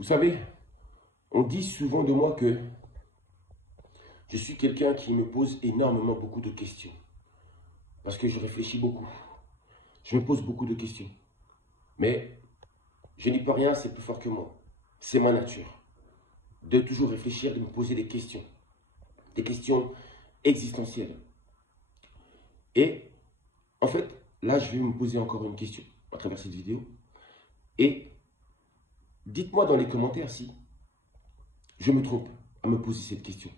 Vous savez, on dit souvent de moi que je suis quelqu'un qui me pose énormément beaucoup de questions. Parce que je réfléchis beaucoup. Je me pose beaucoup de questions. Mais je n'y peux rien, c'est plus fort que moi. C'est ma nature. De toujours réfléchir, de me poser des questions. Des questions existentielles. Et en fait, là, je vais me poser encore une question à travers cette vidéo. Et dites-moi dans les commentaires si je me trompe à me poser cette question.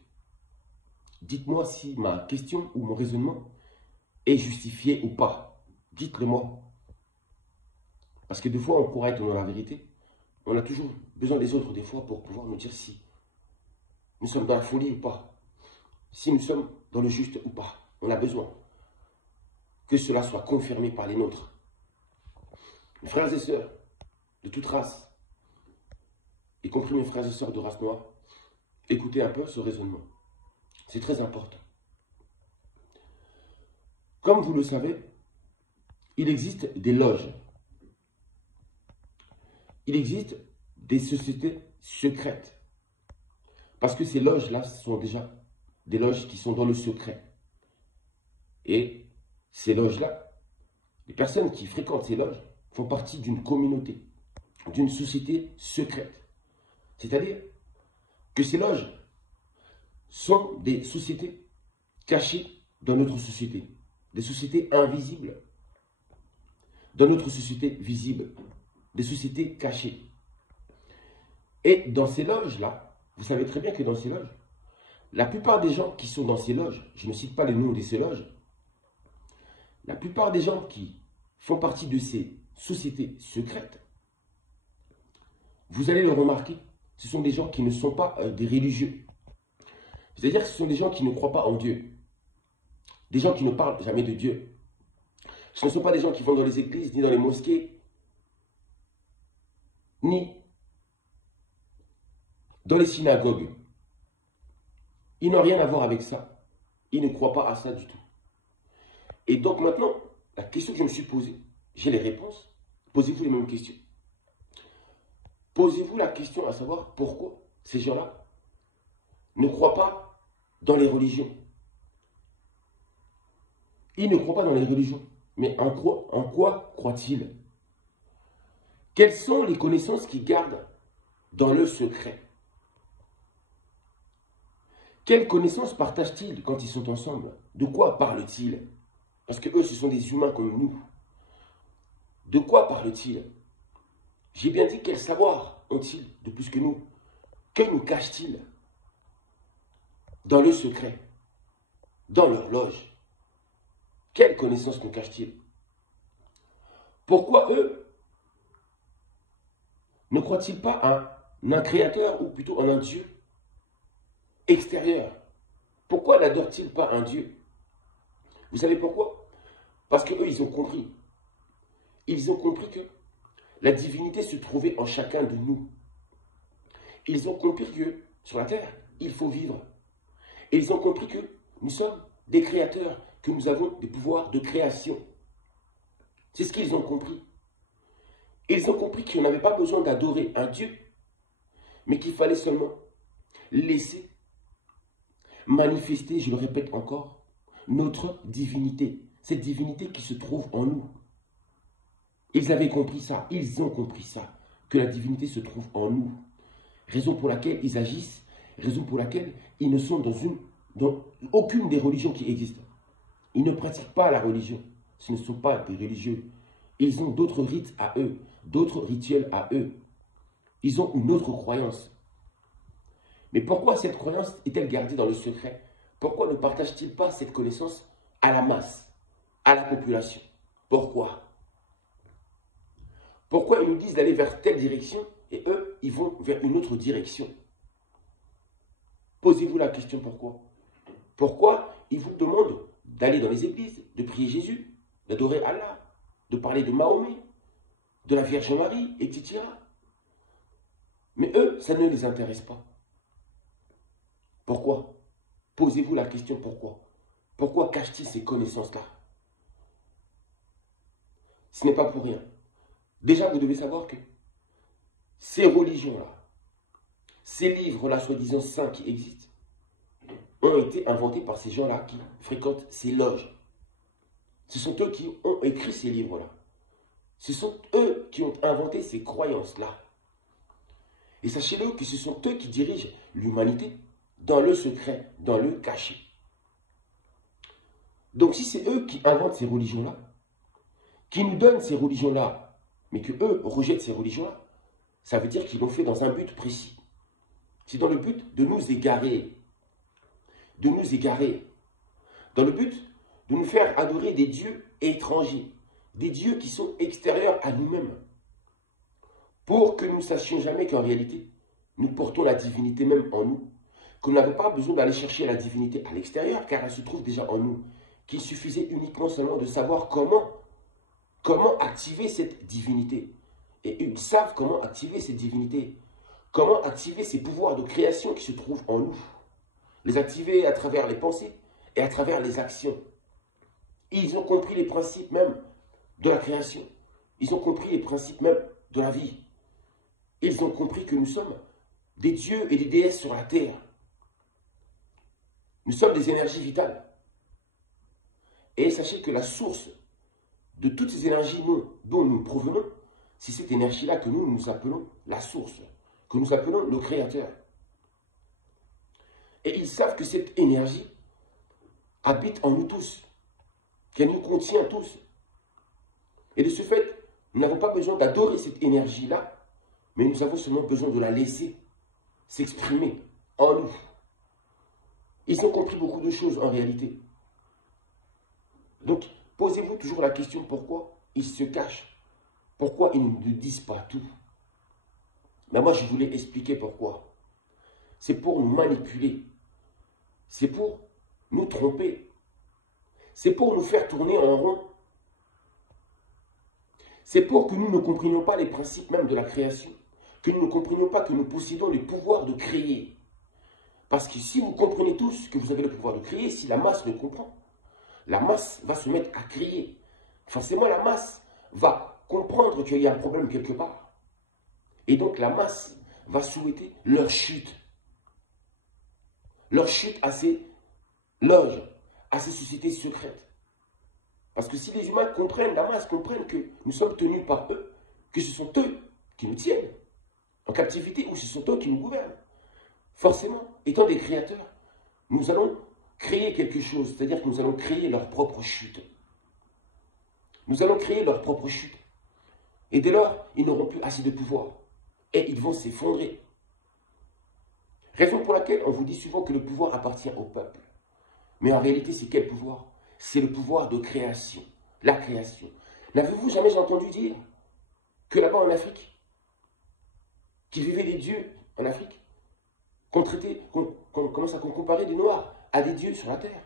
Dites-moi si ma question ou mon raisonnement est justifié ou pas. Dites-le moi. Parce que des fois, on pourrait être dans la vérité. On a toujours besoin des autres des fois pour pouvoir nous dire si nous sommes dans la folie ou pas. Si nous sommes dans le juste ou pas. On a besoin que cela soit confirmé par les nôtres. Mes frères et sœurs de toute race, y compris mes frères et sœurs de race noire, écoutez un peu ce raisonnement. C'est très important. Comme vous le savez, il existe des loges. Il existe des sociétés secrètes. Parce que ces loges-là sont déjà des loges qui sont dans le secret. Et ces loges-là, les personnes qui fréquentent ces loges font partie d'une communauté, d'une société secrète. C'est-à-dire que ces loges sont des sociétés cachées dans notre société, des sociétés invisibles dans notre société visible, des sociétés cachées. Et dans ces loges-là, vous savez très bien que dans ces loges, la plupart des gens qui sont dans ces loges, je ne cite pas les noms de ces loges, la plupart des gens qui font partie de ces sociétés secrètes, vous allez le remarquer, ce sont des gens qui ne sont pas des religieux. C'est-à-dire que ce sont des gens qui ne croient pas en Dieu. Des gens qui ne parlent jamais de Dieu. Ce ne sont pas des gens qui vont dans les églises, ni dans les mosquées, ni dans les synagogues. Ils n'ont rien à voir avec ça. Ils ne croient pas à ça du tout. Et donc maintenant, la question que je me suis posée, j'ai les réponses. Posez-vous les mêmes questions. Posez-vous la question à savoir pourquoi ces gens-là ne croient pas dans les religions. Ils ne croient pas dans les religions. Mais en quoi croient-ils? Quelles sont les connaissances qu'ils gardent dans le secret? Quelles connaissances partagent-ils quand ils sont ensemble? De quoi parlent-ils? Parce que eux, ce sont des humains comme nous. De quoi parlent-ils? J'ai bien dit quel savoir ont-ils de plus que nous? Que nous cachent-ils dans le secret? Dans leur loge? Quelles connaissances nous cachent-ils? Pourquoi eux ne croient-ils pas en un créateur ou plutôt en un Dieu extérieur? Pourquoi n'adorent-ils pas un Dieu? Vous savez pourquoi? Parce qu'eux, ils ont compris. Ils ont compris que la divinité se trouvait en chacun de nous. Ils ont compris que sur la terre, il faut vivre. Et ils ont compris que nous sommes des créateurs, que nous avons des pouvoirs de création. C'est ce qu'ils ont compris. Ils ont compris qu'ils n'avaient pas besoin d'adorer un Dieu, mais qu'il fallait seulement laisser manifester, je le répète encore, notre divinité. Cette divinité qui se trouve en nous. Ils avaient compris ça, ils ont compris ça, que la divinité se trouve en nous. Raison pour laquelle ils agissent, raison pour laquelle ils ne sont dans aucune des religions qui existent. Ils ne pratiquent pas la religion. Ce ne sont pas des religieux. Ils ont d'autres rites à eux, d'autres rituels à eux. Ils ont une autre croyance. Mais pourquoi cette croyance est-elle gardée dans le secret? Pourquoi ne partagent-ils pas cette connaissance à la masse, à la population? Pourquoi? Pourquoi ils nous disent d'aller vers telle direction et eux, ils vont vers une autre direction? Posez-vous la question pourquoi? Pourquoi ils vous demandent d'aller dans les églises, de prier Jésus, d'adorer Allah, de parler de Mahomet, de la Vierge Marie, etc. Mais eux, ça ne les intéresse pas. Pourquoi? Posez-vous la question pourquoi? Pourquoi cachent-ils ces connaissances-là? Ce n'est pas pour rien. Déjà, vous devez savoir que ces religions-là, ces livres-là, soi-disant saints qui existent, ont été inventés par ces gens-là qui fréquentent ces loges. Ce sont eux qui ont écrit ces livres-là. Ce sont eux qui ont inventé ces croyances-là. Et sachez-le que ce sont eux qui dirigent l'humanité dans le secret, dans le cachet. Donc si c'est eux qui inventent ces religions-là, qui nous donnent ces religions-là, mais qu'eux rejettent ces religions-là, ça veut dire qu'ils l'ont fait dans un but précis. C'est dans le but de nous égarer. De nous égarer. Dans le but de nous faire adorer des dieux étrangers. Des dieux qui sont extérieurs à nous-mêmes. Pour que nous ne sachions jamais qu'en réalité, nous portons la divinité même en nous. Que nous n'avons pas besoin d'aller chercher la divinité à l'extérieur, car elle se trouve déjà en nous. Qu'il suffisait uniquement seulement de savoir comment activer cette divinité. Et ils savent comment activer cette divinité. Comment activer ces pouvoirs de création qui se trouvent en nous. Les activer à travers les pensées et à travers les actions. Ils ont compris les principes même de la création. Ils ont compris les principes même de la vie. Ils ont compris que nous sommes des dieux et des déesses sur la terre. Nous sommes des énergies vitales. Et sachez que la source de toutes ces énergies dont nous provenons, c'est cette énergie-là que nous appelons la source, que nous appelons le créateur. Et ils savent que cette énergie habite en nous tous, qu'elle nous contient tous. Et de ce fait, nous n'avons pas besoin d'adorer cette énergie-là, mais nous avons seulement besoin de la laisser s'exprimer en nous. Ils ont compris beaucoup de choses en réalité. Donc, posez-vous toujours la question pourquoi ils se cachent. Pourquoi ils ne disent pas tout. Mais moi, je voulais expliquer pourquoi. C'est pour nous manipuler. C'est pour nous tromper. C'est pour nous faire tourner en rond. C'est pour que nous ne comprenions pas les principes même de la création. Que nous ne comprenions pas que nous possédons le pouvoir de créer. Parce que si vous comprenez tous que vous avez le pouvoir de créer, si la masse le comprend, la masse va se mettre à créer. Forcément, la masse va comprendre qu'il y a un problème quelque part. Et donc, la masse va souhaiter leur chute. Leur chute à ces loges, à ces sociétés secrètes. Parce que si les humains comprennent, la masse comprenne que nous sommes tenus par eux, que ce sont eux qui nous tiennent en captivité ou ce sont eux qui nous gouvernent. Forcément, étant des créateurs, nous allons créer quelque chose, c'est-à-dire que nous allons créer leur propre chute. Nous allons créer leur propre chute. Et dès lors, ils n'auront plus assez de pouvoir. Et ils vont s'effondrer. Raison pour laquelle on vous dit souvent que le pouvoir appartient au peuple. Mais en réalité, c'est quel pouvoir? C'est le pouvoir de création. La création. N'avez-vous jamais entendu dire que là-bas en Afrique, qu'il vivait des dieux en Afrique, qu'on comparait des Noirs à des dieux sur la terre?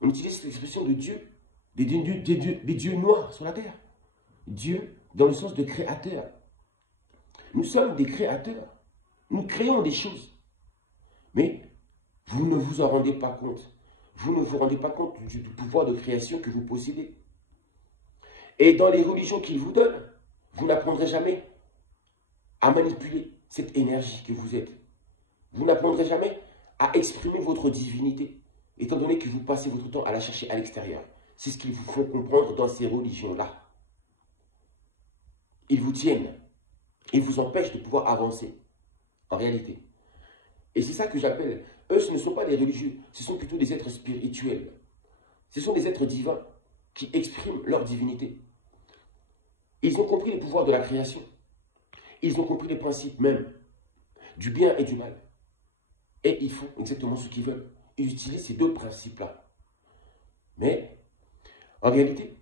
On utilise cette expression de Dieu, des dieux noirs sur la terre. Dieu dans le sens de créateur. Nous sommes des créateurs. Nous créons des choses. Mais vous ne vous en rendez pas compte. Vous ne vous rendez pas compte du pouvoir de création que vous possédez. Et dans les religions qu'ils vous donnent, vous n'apprendrez jamais à manipuler cette énergie que vous êtes. Vous n'apprendrez jamais à exprimer votre divinité, étant donné que vous passez votre temps à la chercher à l'extérieur. C'est ce qu'ils vous font comprendre dans ces religions-là. Ils vous tiennent. Ils vous empêchent de pouvoir avancer, en réalité. Et c'est ça que j'appelle, eux, ce ne sont pas des religieux, ce sont plutôt des êtres spirituels. Ce sont des êtres divins qui expriment leur divinité. Ils ont compris les pouvoirs de la création. Ils ont compris les principes même du bien et du mal. Et ils font exactement ce qu'ils veulent. Ils utilisent ces deux principes-là. Mais, en réalité,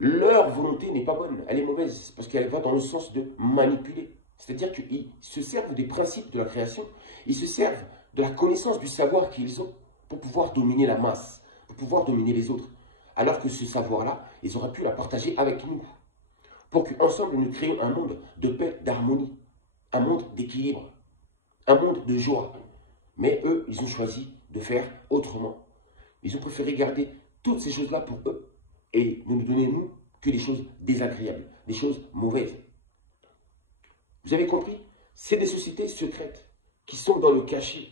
leur volonté n'est pas bonne. Elle est mauvaise parce qu'elle va dans le sens de manipuler. C'est-à-dire qu'ils se servent des principes de la création. Ils se servent de la connaissance du savoir qu'ils ont pour pouvoir dominer la masse, pour pouvoir dominer les autres. Alors que ce savoir-là, ils auraient pu la partager avec nous. Pour qu'ensemble, nous créions un monde de paix, d'harmonie, un monde d'équilibre, un monde de joie. Mais eux, ils ont choisi de faire autrement. Ils ont préféré garder toutes ces choses-là pour eux et ne nous donner, nous, que des choses désagréables, des choses mauvaises. Vous avez compris? C'est des sociétés secrètes. qui sont dans le cachet.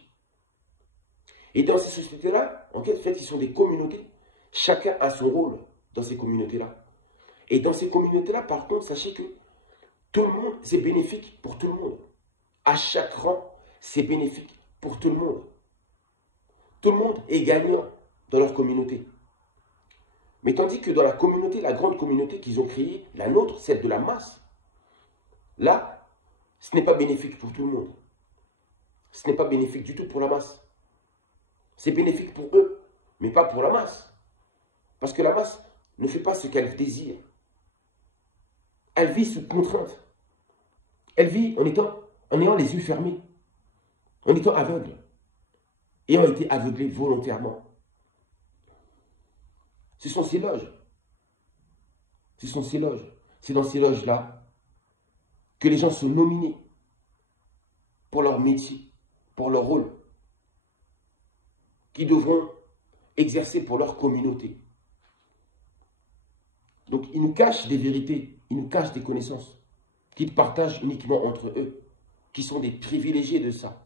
Et dans ces sociétés-là, en fait, ils sont des communautés. Chacun a son rôle dans ces communautés-là. Et dans ces communautés-là, par contre, sachez que tout le monde, c'est bénéfique pour tout le monde. À chaque rang, c'est bénéfique pour tout le monde. Tout le monde est gagnant dans leur communauté. Mais tandis que dans la communauté, la grande communauté qu'ils ont créée, la nôtre, celle de la masse, là, ce n'est pas bénéfique pour tout le monde. Ce n'est pas bénéfique du tout pour la masse. C'est bénéfique pour eux, mais pas pour la masse. Parce que la masse ne fait pas ce qu'elle désire. Elle vit sous contrainte. Elle vit en ayant les yeux fermés, en étant aveugle, ayant été aveuglée volontairement. Ce sont ces loges. Ce sont ces loges. C'est dans ces loges-là que les gens sont nominés pour leur métier, pour leur rôle, qu'ils devront exercer pour leur communauté. Donc, ils nous cachent des vérités, ils nous cachent des connaissances qu'ils partagent uniquement entre eux, qui sont des privilégiés de ça.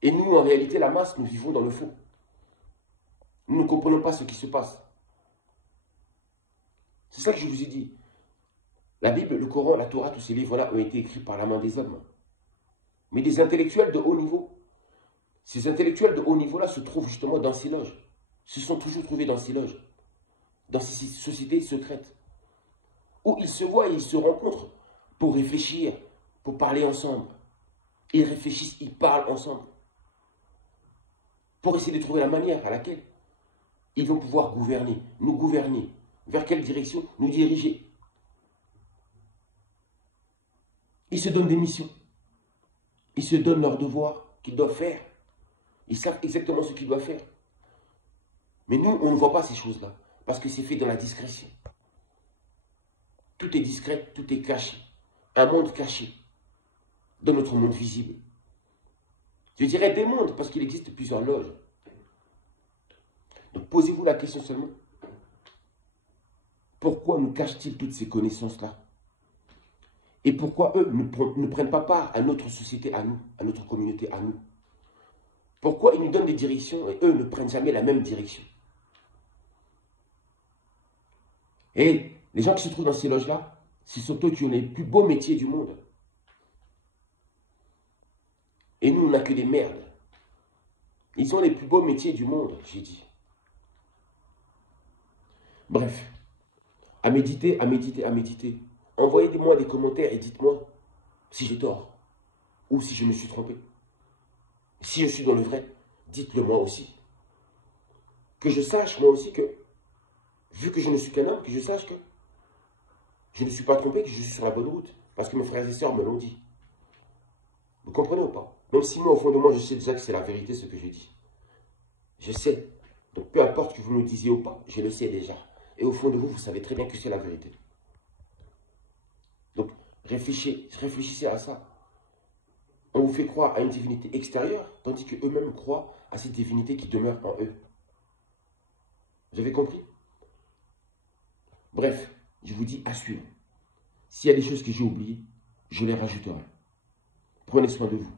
Et nous, en réalité, la masse, nous vivons dans le faux. Nous ne comprenons pas ce qui se passe. C'est ça que je vous ai dit. La Bible, le Coran, la Torah, tous ces livres-là ont été écrits par la main des hommes. Mais des intellectuels de haut niveau, ces intellectuels de haut niveau-là se trouvent justement dans ces loges. Se sont toujours trouvés dans ces loges, dans ces sociétés secrètes, où ils se voient et ils se rencontrent pour réfléchir, pour parler ensemble. Ils réfléchissent, ils parlent ensemble, pour essayer de trouver la manière à laquelle ils vont pouvoir gouverner, vers quelle direction nous diriger. Ils se donnent des missions, ils se donnent leurs devoirs qu'ils doivent faire. Ils savent exactement ce qu'ils doivent faire. Mais nous, on ne voit pas ces choses-là, parce que c'est fait dans la discrétion. Tout est discret, tout est caché. Un monde caché dans notre monde visible. Je dirais des mondes, parce qu'il existe plusieurs loges. Donc posez-vous la question seulement. Pourquoi nous cachent-ils toutes ces connaissances-là? Et pourquoi eux ne prennent pas part à notre société, à nous, à notre communauté, à nous? Pourquoi ils nous donnent des directions et eux ne prennent jamais la même direction? Et les gens qui se trouvent dans ces loges-là, ce sont eux qui ont les plus beaux métiers du monde. Et nous, on n'a que des merdes. Ils ont les plus beaux métiers du monde, j'ai dit. Bref, à méditer, à méditer, à méditer. Envoyez-moi des commentaires et dites-moi si j'ai tort ou si je me suis trompé. Si je suis dans le vrai, dites-le moi aussi. Que je sache moi aussi que, vu que je ne suis qu'un homme, que je sache que je ne suis pas trompé, que je suis sur la bonne route. Parce que mes frères et sœurs me l'ont dit. Vous comprenez ou pas? Même si moi, au fond de moi, je sais déjà que c'est la vérité ce que j'ai dit. Je sais. Donc peu importe que vous me le disiez ou pas, je le sais déjà. Et au fond de vous, vous savez très bien que c'est la vérité. Donc réfléchissez à ça. On vous fait croire à une divinité extérieure, tandis qu'eux-mêmes croient à cette divinité qui demeure en eux. Vous avez compris? Bref, je vous dis à suivre. S'il y a des choses que j'ai oubliées, je les rajouterai. Prenez soin de vous.